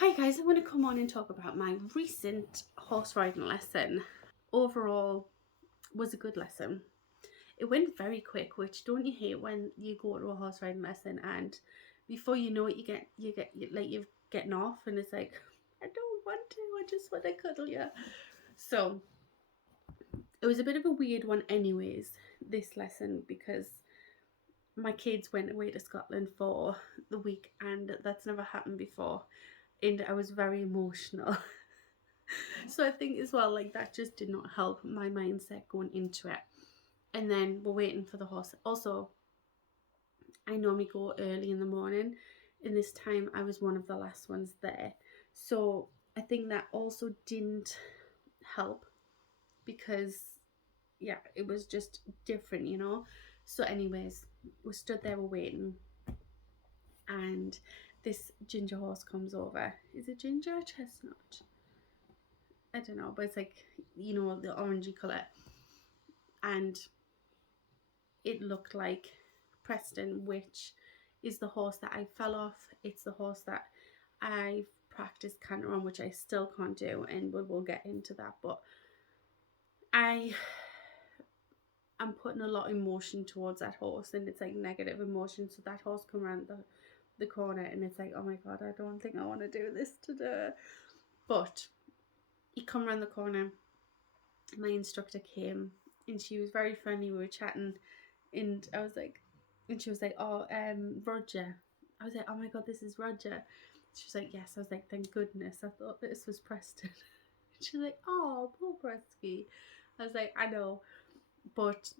Hi guys, I'm going to come on and talk about my recent horse riding lesson. Overall, was a good lesson. It went very quick, which don't you hate when you go to a horse riding lesson and before you know it, you're getting off and it's like, I don't want to. I just want to cuddle you. So it was a bit of a weird one, anyways. This lesson because my kids went away to Scotland for the week and that's never happened before, and I was very emotional. So I think as well, like that just did not help my mindset going into it. And then we're waiting for the horse. Also, I normally go early in the morning, and this time I was one of the last ones there. So I think that also didn't help because, yeah, it was just different. So, anyways, we stood there, we're waiting, and this ginger horse comes over. Is it ginger or chestnut? I don't know, but it's like, the orangey colour. And it looked like Preston, which is the horse that I fell off. It's the horse that I've practiced canter on, which I still can't do, and we'll get into that. But I'm putting a lot of emotion towards that horse, and it's like negative emotion. So that horse come around the corner, and it's like, oh my god, I don't think I want to do this today. But he come around the corner. My instructor came, and she was very friendly. We were chatting, and she was like, oh, Roger. I was like, oh my god, this is Roger. She was like, yes. I was like, thank goodness. I thought this was Preston. She was like, oh, poor Presky. I was like, I know. But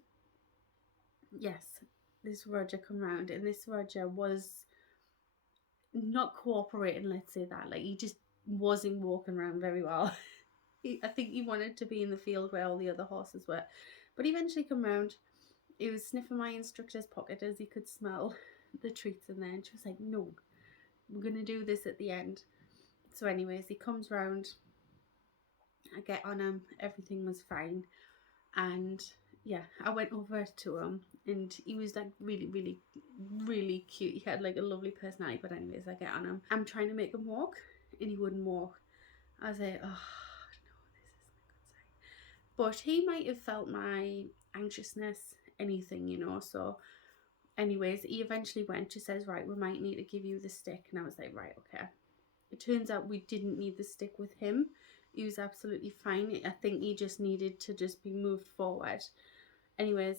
yes, this Roger come round, and this Roger was not cooperating, let's say that. Like, he just wasn't walking around very well. I think he wanted to be in the field where all the other horses were. But he eventually come round. He was sniffing my instructor's pocket as he could smell the treats in there. And she was like, no, we're going to do this at the end. So anyways, he comes round. I get on him. Everything was fine. And yeah, I went over to him. And he was like really, really, really cute. He had like a lovely personality. But anyways, I get on him. I'm trying to make him walk. And he wouldn't walk. I was like, oh, no, this isn't a good sign. But he might have felt my anxiousness, anything. So anyways, he eventually went. She says, right, we might need to give you the stick. And I was like, right, okay. It turns out we didn't need the stick with him. He was absolutely fine. I think he just needed to just be moved forward. Anyways,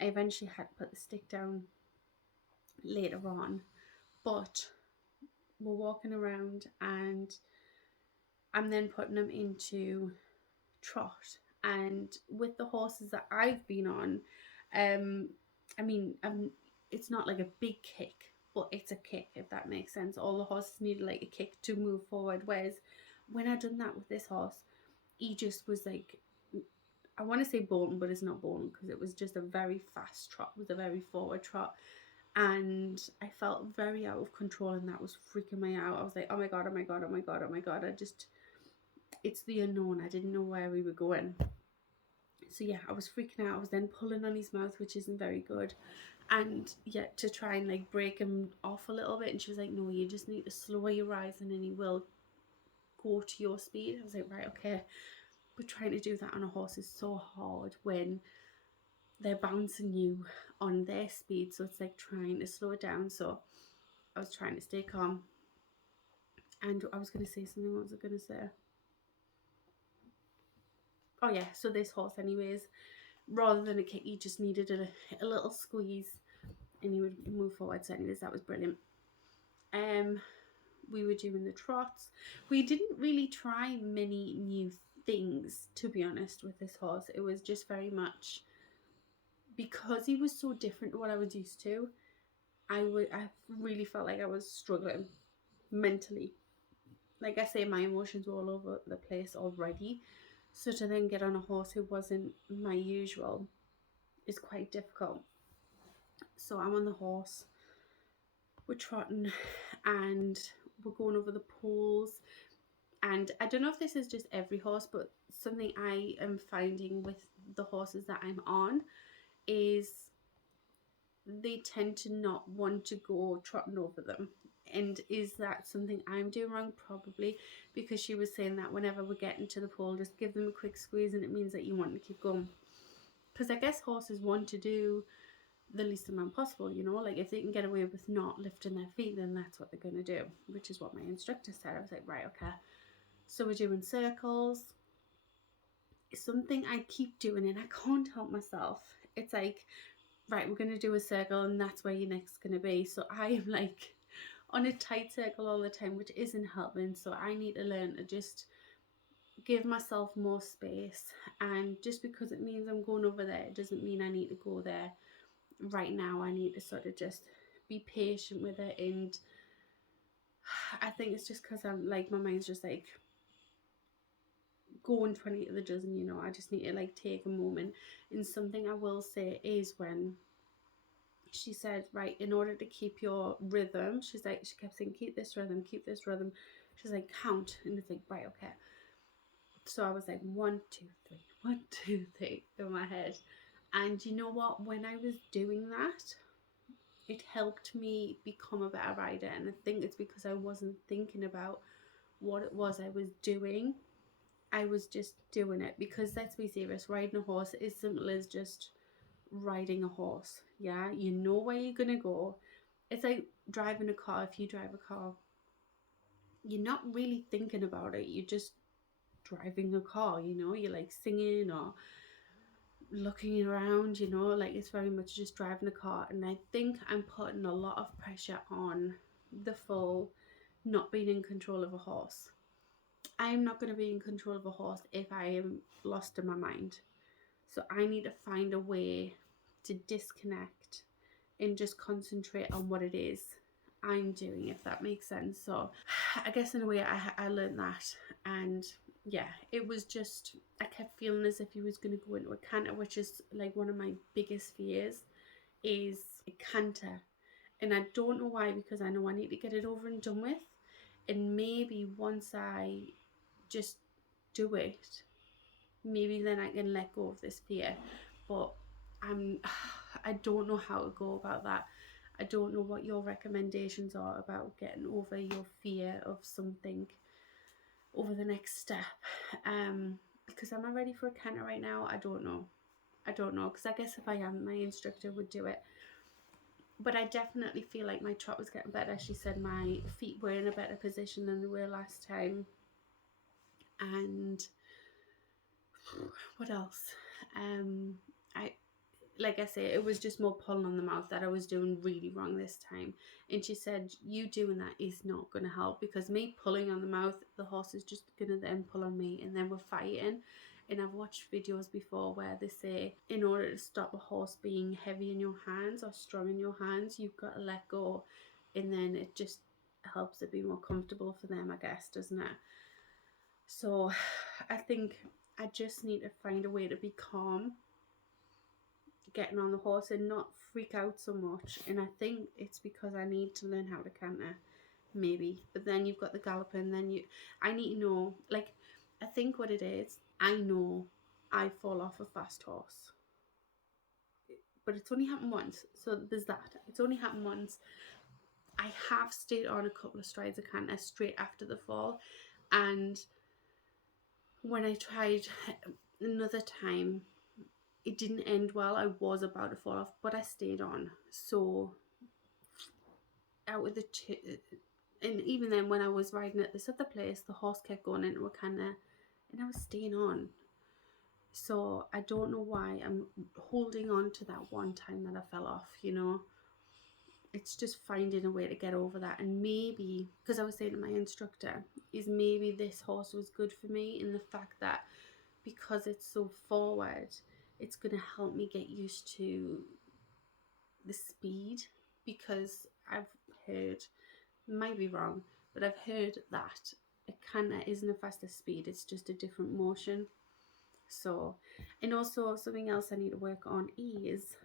I eventually had to put the stick down later on. But we're walking around and I'm then putting him into trot. And with the horses that I've been on, it's not like a big kick, but it's a kick, if that makes sense. All the horses needed like a kick to move forward. Whereas when I done that with this horse, he just was like, I want to say bolting, but it's not bolting because it was just a very fast trot. It was a very forward trot. And I felt very out of control, and that was freaking me out. I was like, oh my god, oh my god, oh my god, oh my god. It's the unknown. I didn't know where we were going. So yeah, I was freaking out. I was then pulling on his mouth, which isn't very good. And yeah, to try and like break him off a little bit. And she was like, no, you just need to slow your rise and then he will go to your speed. I was like, right, okay. But trying to do that on a horse is so hard when they're bouncing you on their speed. So it's like trying to slow it down. So I was trying to stay calm. And I was going to say something. What was I going to say? Oh yeah, so this horse anyways, rather than a kick, he just needed a little squeeze and he would move forward. So anyways, that was brilliant. We were doing the trots. We didn't really try many new things, to be honest, with this horse. It was just very much because he was so different to what I was used to. I really felt like I was struggling mentally. Like I say, my emotions were all over the place already. So to then get on a horse who wasn't my usual is quite difficult. So I'm on the horse, we're trotting, and we're going over the poles. And I don't know if this is just every horse, but something I am finding with the horses that I'm on is they tend to not want to go trotting over them. And is that something I'm doing wrong? Probably, because she was saying that whenever we get into the pole, just give them a quick squeeze and it means that you want to keep going. Because I guess horses want to do the least amount possible, you know, like if they can get away with not lifting their feet, then that's what they're going to do, which is what my instructor said. I was like, right, okay. So we're doing circles. Something I keep doing and I can't help myself. It's like, right, we're going to do a circle and that's where your neck's going to be. So I am like on a tight circle all the time, which isn't helping. So I need to learn to just give myself more space. And just because it means I'm going over there, it doesn't mean I need to go there right now. I need to sort of just be patient with it. And I think it's just because I'm like, my mind's just like going 20 to the dozen, you know. I just need to like take a moment. And something I will say is when she said, right, in order to keep your rhythm, she's like, she kept saying, keep this rhythm, keep this rhythm. She's like, count. And it's like, right, okay. So I was like, 1, 2, 3, 1, 2, 3 in my head. And you know what? When I was doing that, it helped me become a better rider. And I think it's because I wasn't thinking about what it was I was doing. I was just doing it. Because let's be serious, riding a horse is simple as just riding a horse. Yeah, you know where you're gonna go. It's like driving a car. If you drive a car, you're not really thinking about it. You're just driving a car, you know. You're like singing or looking around, you know, like it's very much just driving a car. And I think I'm putting a lot of pressure on the full not being in control of a horse. I'm not going to be in control of a horse if I am lost in my mind. So I need to find a way to disconnect and just concentrate on what it is I'm doing, if that makes sense. So I guess in a way I learned that. And yeah, it was just, I kept feeling as if he was going to go into a canter, which is like one of my biggest fears, is a canter. And I don't know why, because I know I need to get it over and done with. And maybe once I just do it, maybe then I can let go of this fear. But I don't know how to go about that. I don't know what your recommendations are about getting over your fear of something over the next step. Because am I ready for a canter right now? I don't know, because I guess if I am, my instructor would do it. But I definitely feel like my trot was getting better. She said my feet were in a better position than they were last time. And what else? Like I say, it was just more pulling on the mouth that I was doing really wrong this time. And she said, you doing that is not going to help, because me pulling on the mouth, the horse is just going to then pull on me and then we're fighting. And I've watched videos before where they say in order to stop a horse being heavy in your hands or strong in your hands, you've got to let go. And then it just helps it be more comfortable for them, I guess, doesn't it? So I think I just need to find a way to be calm getting on the horse and not freak out so much. And I think it's because I need to learn how to canter, maybe. But then you've got the galloping, then I need to know, like, I think what it is, I know I fall off a fast horse, but it's only happened once. So there's that. It's only happened once. I have stayed on a couple of strides of canter straight after the fall, and when I tried another time, it didn't end well. I was about to fall off, but I stayed on. So out of the two, and even then when I was riding at this other place, the horse kept going into a canter and I was staying on. So I don't know why I'm holding on to that one time that I fell off, you know. It's just finding a way to get over that. And maybe, because I was saying to my instructor, is maybe this horse was good for me in the fact that because it's so forward, it's going to help me get used to the speed. Because I've heard, might be wrong, but I've heard that a canter isn't a faster speed, it's just a different motion. So, and also something else I need to work on is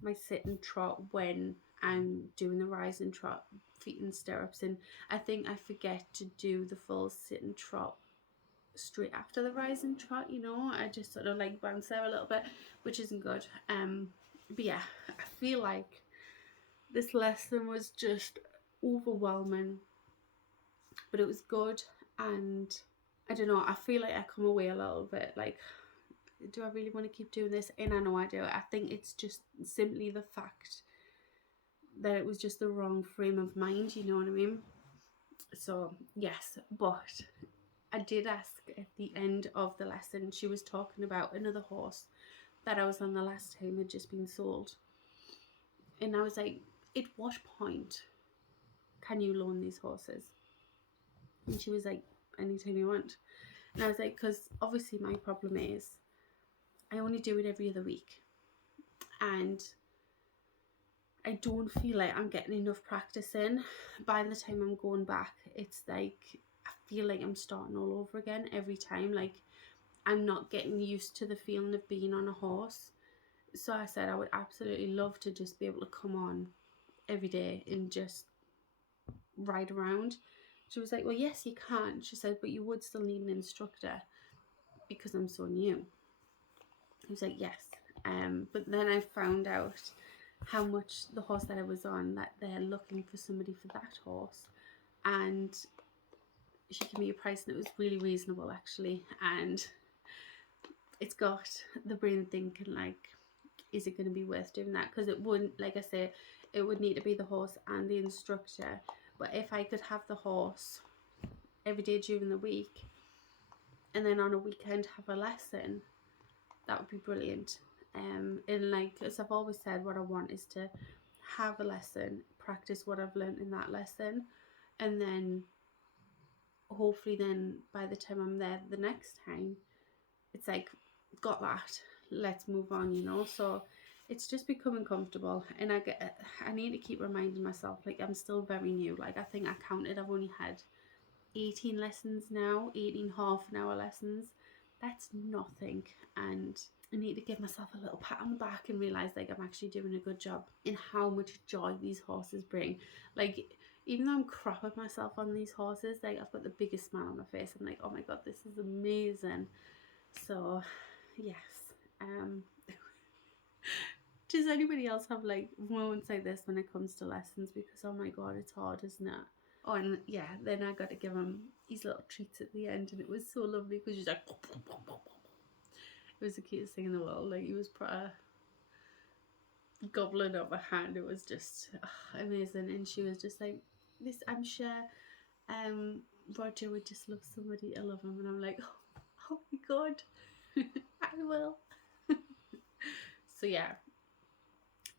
my sit and trot when I'm doing the rise and trot, feet in stirrups. And I think I forget to do the full sit and trot straight after the rise and trot, you know. I just sort of like bounce there a little bit, which isn't good. But yeah, I feel like this lesson was just overwhelming, but it was good. And I don't know, I feel like I come away a little bit like, do I really want to keep doing this? And I know I do. I think it's just simply the fact that it was just the wrong frame of mind, you know what I mean? So yes, but I did ask at the end of the lesson, she was talking about another horse that I was on the last time had just been sold. And I was like, at what point can you loan these horses? And she was like, anytime you want. And I was like, because obviously my problem is I only do it every other week. And I don't feel like I'm getting enough practice in. By the time I'm going back, it's like I feel like I'm starting all over again every time. Like I'm not getting used to the feeling of being on a horse. So I said I would absolutely love to just be able to come on every day and just ride around. She was like, well, yes, you can. She said, but you would still need an instructor because I'm so new. I was like, yes. But then I found out how much the horse that I was on, that they're looking for somebody for that horse. And she gave me a price and it was really reasonable actually. And it's got the brain thinking like, is it going to be worth doing that? Because it wouldn't, like I say, it would need to be the horse and the instructor. But if I could have the horse every day during the week and then on a weekend have a lesson, that would be brilliant. And like, as I've always said, what I want is to have a lesson, practice what I've learned in that lesson, and then hopefully then by the time I'm there the next time, it's like, got that, let's move on, you know. So it's just becoming comfortable, and I need to keep reminding myself like I'm still very new. Like I think I counted, I've only had 18 lessons now, 18 half an hour lessons. That's nothing, and I need to give myself a little pat on the back and realise like I'm actually doing a good job in how much joy these horses bring. Like even though I'm crap at myself on these horses, like I've got the biggest smile on my face. I'm like, oh my god, this is amazing. So yes. Does anybody else have like moments like this when it comes to lessons? Because oh my god, it's hard, isn't it? Oh, and yeah, then I got to give him these little treats at the end, and it was so lovely because she's like, it was the cutest thing in the world. Like he was gobbling up a hand. It was just amazing, and she was just like, "This, I'm sure, Roger would just love somebody to love him," and I'm like, "Oh my god, I will." So yeah,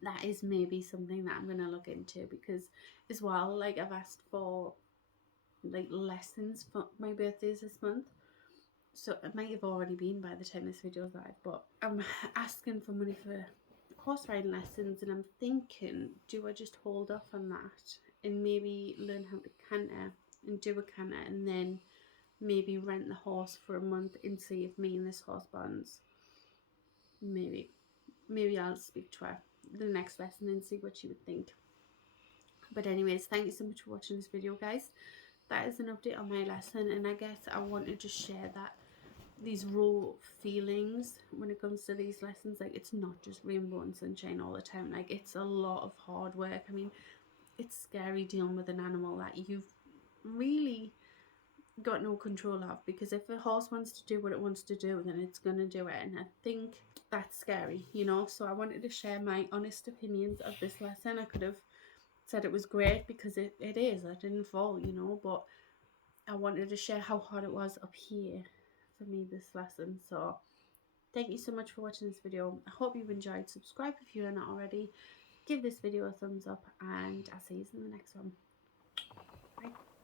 that is maybe something that I'm gonna look into, because as well, like I've asked for like lessons for my birthdays this month. So it might have already been by the time this video is live, but I'm asking for money for horse riding lessons, and I'm thinking, do I just hold off on that and maybe learn how to canter and do a canter, and then maybe rent the horse for a month and see if me and this horse bonds. Maybe I'll speak to her the next lesson and see what she would think. But anyways, thank you so much for watching this video, guys. That is an update on my lesson, and I guess I wanted to share that these raw feelings when it comes to these lessons. Like it's not just rainbow and sunshine all the time. Like it's a lot of hard work. I mean, it's scary dealing with an animal that you've really got no control of, because if a horse wants to do what it wants to do, then it's gonna do it, and I think that's scary, you know. So I wanted to share my honest opinions of this lesson. I could have said it was great, because it is, I didn't fall, you know, but I wanted to share how hard it was up here for me this lesson. So thank you so much for watching this video. I hope you've enjoyed. Subscribe if you are not already, give this video a thumbs up, and I'll see you in the next one. Bye.